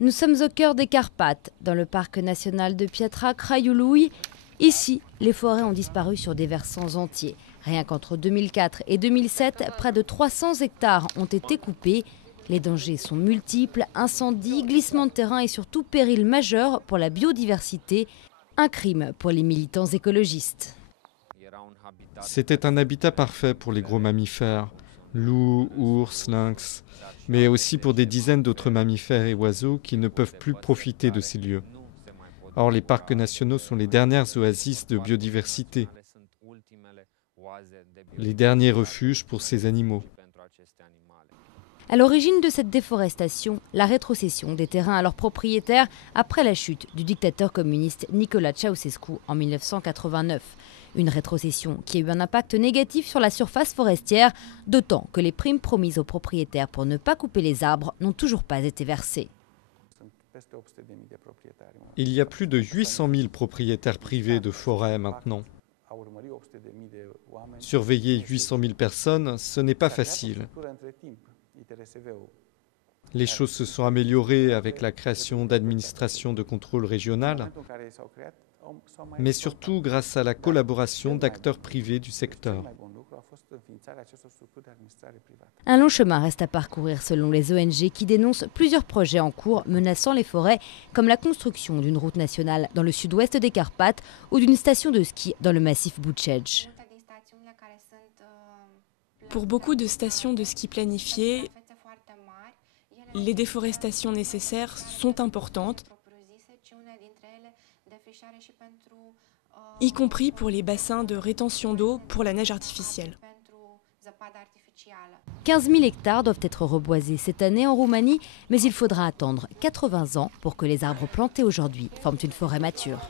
Nous sommes au cœur des Carpates, dans le parc national de Piatra Craiului. Ici, les forêts ont disparu sur des versants entiers. Rien qu'entre 2004 et 2007, près de 300 hectares ont été coupés. Les dangers sont multiples, incendies, glissements de terrain et surtout périls majeurs pour la biodiversité. Un crime pour les militants écologistes. C'était un habitat parfait pour les gros mammifères, loups, ours, lynx, mais aussi pour des dizaines d'autres mammifères et oiseaux qui ne peuvent plus profiter de ces lieux. Or, les parcs nationaux sont les dernières oasis de biodiversité, les derniers refuges pour ces animaux. À l'origine de cette déforestation, la rétrocession des terrains à leurs propriétaires après la chute du dictateur communiste Nicolae Ceausescu en 1989. Une rétrocession qui a eu un impact négatif sur la surface forestière, d'autant que les primes promises aux propriétaires pour ne pas couper les arbres n'ont toujours pas été versées. Il y a plus de 800 000 propriétaires privés de forêts maintenant. Surveiller 800 000 personnes, ce n'est pas facile. Les choses se sont améliorées avec la création d'administrations de contrôle régionales, mais surtout grâce à la collaboration d'acteurs privés du secteur. Un long chemin reste à parcourir selon les ONG qui dénoncent plusieurs projets en cours menaçant les forêts, comme la construction d'une route nationale dans le sud-ouest des Carpates ou d'une station de ski dans le massif Bucegi. Pour beaucoup de stations de ski planifiées, les déforestations nécessaires sont importantes, y compris pour les bassins de rétention d'eau pour la neige artificielle. 15 000 hectares doivent être reboisés cette année en Roumanie, mais il faudra attendre 80 ans pour que les arbres plantés aujourd'hui forment une forêt mature.